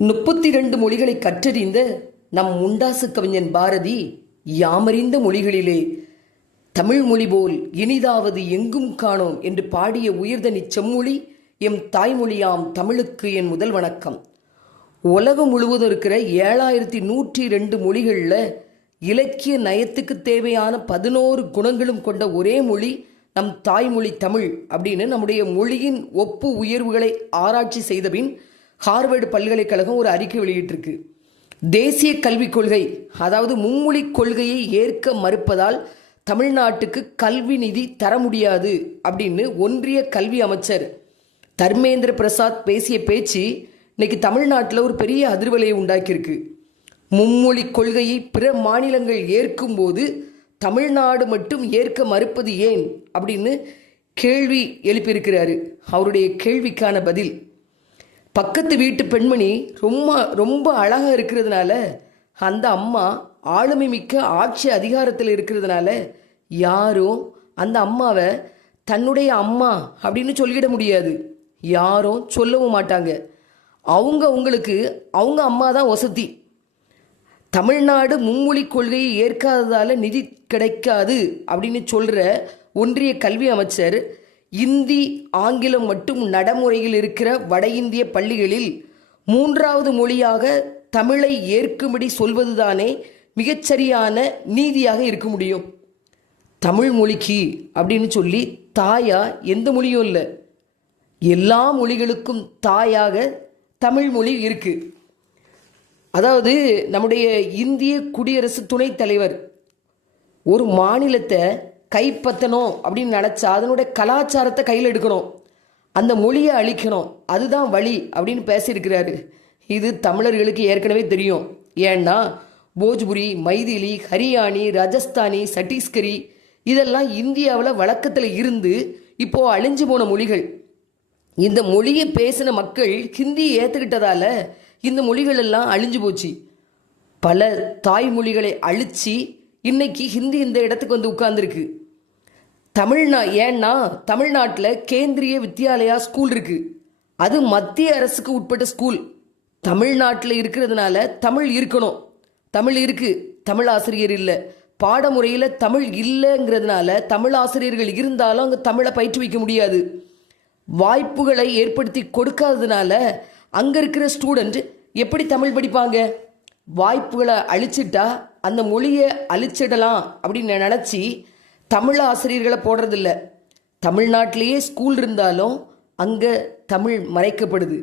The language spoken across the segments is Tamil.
32 மொழிகளை கற்றறிந்த நம் முண்டாசு கவிஞன் பாரதி யாமறிந்த மொழிகளிலே தமிழ் மொழி போல் இனிதாவது எங்கும் காணோம் என்று பாடிய உயர்தனி செம்மொழி எம் தாய்மொழியாம் தமிழுக்கு என் முதல் வணக்கம். உலகம் முழுவதும் இருக்கிற 7102 மொழிகளில் இலக்கிய நயத்துக்கு தேவையான 11 குணங்களும் கொண்ட ஒரே மொழி நம் தாய்மொழி தமிழ் அப்படின்னு நம்முடைய மொழியின் ஒப்பு உயர்வுகளை ஆராய்ச்சி செய்தபின் ஹார்வர்டு பல்கலைக்கழகம் ஒரு அறிக்கை வெளியிட்டிருக்கு. தேசிய கல்விக் கொள்கை, அதாவது மும்மொழி கொள்கையை ஏற்க மறுப்பதால் தமிழ்நாட்டுக்கு கல்வி நிதி தர முடியாது அப்படின்னு ஒன்றிய கல்வி அமைச்சர் தர்மேந்திர பிரசாத் பேசிய பேச்சு இன்னைக்கு தமிழ்நாட்டில் ஒரு பெரிய அதிர்வலையை உண்டாக்கியிருக்கு. மும்மொழி கொள்கையை பிற மாநிலங்கள் ஏற்கும்போது தமிழ்நாடு மட்டும் ஏற்க மறுப்பது ஏன் அப்படின்னு கேள்வி எழுப்பியிருக்கிறாரு. அவருடைய கேள்விக்கான பதில், பக்கத்து வீட்டு பெண்மணி ரொம்ப அழகாக இருக்கிறதுனால, அந்த அம்மா ஆளுமை மிக்க ஆட்சி அதிகாரத்தில் இருக்கிறதுனால யாரும் அந்த அம்மாவை தன்னுடைய அம்மா அப்படின்னு சொல்லிட முடியாது, யாரும் சொல்லவும் மாட்டாங்க. அவங்களுக்கு அவங்க அம்மா தான் வசதி. தமிழ்நாடு மும்மொழி கொள்கையை ஏற்காததால் நிதி கிடைக்காது அப்படின்னு சொல்கிற ஒன்றிய கல்வி அமைச்சர் இந்தி ஆங்கிலம் மட்டும் நடைமுறையில் இருக்கிற வட இந்திய பள்ளிகளில் 3வது மொழியாக தமிழை ஏற்கும்படி சொல்வதுதானே மிகச்சரியான நீதியாக இருக்க முடியும். தமிழ் மொழிக்கு அப்படின்னு சொல்லி தாயா எந்த மொழியும் இல்லை, எல்லா மொழிகளுக்கும் தாயாக தமிழ் மொழி இருக்கு. அதாவது நம்முடைய இந்திய குடியரசு துணைத் தலைவர் ஒரு மாநிலத்தை கைப்பற்றணும் அப்படின்னு நினச்சா அதனுடைய கலாச்சாரத்தை கையில் எடுக்கணும், அந்த மொழியை அழிக்கணும், அதுதான் வழி அப்படின்னு பேசியிருக்கிறாரு. இது தமிழர்களுக்கு ஏற்கனவே தெரியும். ஏன்னா போஜ்புரி, மைதிலி, ஹரியானி, ராஜஸ்தானி, சத்தீஸ்கரி இதெல்லாம் இந்தியாவில் வழக்கத்தில் இருந்து இப்போது அழிஞ்சு போன மொழிகள். இந்த மொழியை பேசின மக்கள் ஹிந்தியை ஏற்றுக்கிட்டதால இந்த மொழிகள் எல்லாம் அழிஞ்சு போச்சு. பல தாய்மொழிகளை அழிச்சு இன்னைக்கு ஹிந்தி இந்த இடத்துக்கு வந்து உட்கார்ந்துருக்கு. ஏன்னா தமிழ்நாட்டில் கேந்திரிய வித்யாலயா ஸ்கூல் இருக்கு, அது மத்திய அரசுக்கு உட்பட்ட ஸ்கூல். தமிழ்நாட்டில் இருக்கிறதுனால தமிழ் இருக்கணும், தமிழ் இருக்கு, தமிழ் ஆசிரியர் இல்லை, பாடமுறையில் தமிழ் இல்லைங்கிறதுனால தமிழ் ஆசிரியர்கள் இருந்தாலும் அங்கே தமிழை பயிற்றுவிக்க முடியாது. வாய்ப்புகளை ஏற்படுத்தி கொடுக்காததுனால அங்கே இருக்கிற ஸ்டூடெண்ட் எப்படி தமிழ் படிப்பாங்க? வாய்ப்புகளை அழிச்சிட்டா அந்த மொழியை அழிச்சிடலாம் அப்படின்னு நினச்சி தமிழ் ஆசிரியர்களை போடுறதில்ல. தமிழ்நாட்டிலேயே ஸ்கூல் இருந்தாலும் அங்கே தமிழ் மறைக்கப்படுது.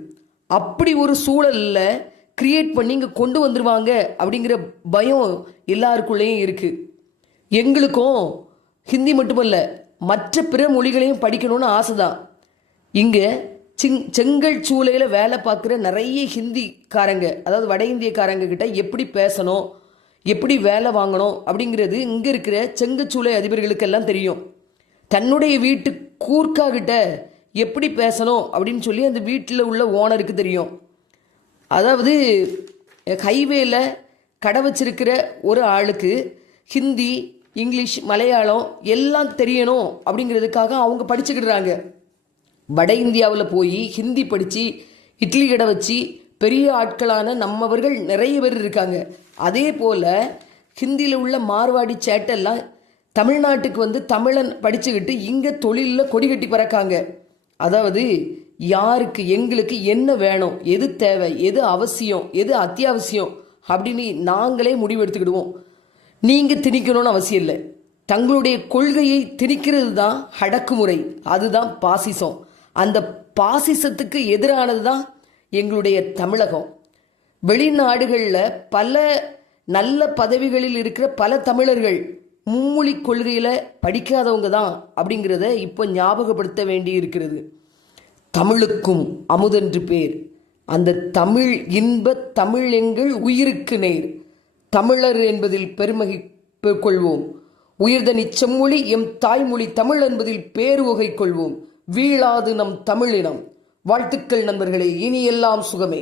அப்படி ஒரு சூழலில் கிரியேட் பண்ணி இங்கே கொண்டு வந்துடுவாங்க அப்படிங்கிற பயம் எல்லாருக்குள்ளேயும் இருக்குது. எங்களுக்கும் ஹிந்தி மட்டுமல்ல மற்ற பிற மொழிகளையும் படிக்கணும்னு ஆசை தான். இங்கே செங்கல் சூளையில் வேலை பார்க்குற நிறைய ஹிந்திக்காரங்க, அதாவது வட இந்தியக்காரங்க கிட்ட எப்படி பேசணும், எப்படி வேலை வாங்கணும் அப்படிங்கிறது இங்கே இருக்கிற செங்கச்சூளை அதிபர்களுக்கெல்லாம் தெரியும். தன்னுடைய வீட்டு கூர்க்கா கிட்ட எப்படி பேசணும் அப்படின்னு சொல்லி அந்த வீட்டில் உள்ள ஓனருக்கு தெரியும். அதாவது ஹைவேல கடை வச்சிருக்கிற ஒரு ஆளுக்கு ஹிந்தி, இங்கிலீஷ், மலையாளம் எல்லாம் தெரியணும் அப்படிங்கிறதுக்காக அவங்க படிச்சுக்கிடுறாங்க. வட இந்தியாவில் போய் ஹிந்தி படித்து இட்லி கடை வச்சு பெரிய ஆட்களான நம்மவர்கள் நிறைய பேர் இருக்காங்க. அதே போல் ஹிந்தியில் உள்ள மார்வாடி சேட்டெல்லாம் தமிழ்நாட்டுக்கு வந்து தமிழன் படிச்சுக்கிட்டு இங்கே தொழிலில் கொடி கட்டி பறக்காங்க. அதாவது யாருக்கு எங்களுக்கு என்ன வேணும், எது தேவை, எது அவசியம், எது அத்தியாவசியம் அப்படின்னு நாங்களே முடிவெடுத்துக்கிடுவோம். நீங்கள் திணிக்கணும்னு அவசியம் இல்லை. தங்களுடைய கொள்கையை திணிக்கிறது தான் அடக்குமுறை, அதுதான் பாசிசம். அந்த பாசிசத்துக்கு எதிரானது தான் எங்களுடைய தமிழகம். வெளிநாடுகளில் பல நல்ல பதவிகளில் இருக்கிற பல தமிழர்கள் மும்மொழி கொள்கையில் படிக்காதவங்க தான் அப்படிங்கிறத இப்போ ஞாபகப்படுத்த வேண்டி இருக்கிறது. தமிழுக்கும் அமுதென்று பேர், அந்த தமிழ் இன்ப தமிழ் எங்கள் உயிருக்கு நேர். தமிழர் என்பதில் பெருமை கொள்வோம், உயர்தனி செம்மொழி எம் தாய்மொழி தமிழ் என்பதில் பேருவகை கொள்வோம். வீழாது நம் தமிழினம். வாழ்த்துக்கள் நண்பர்களே, இனி எல்லாம் சுகமே.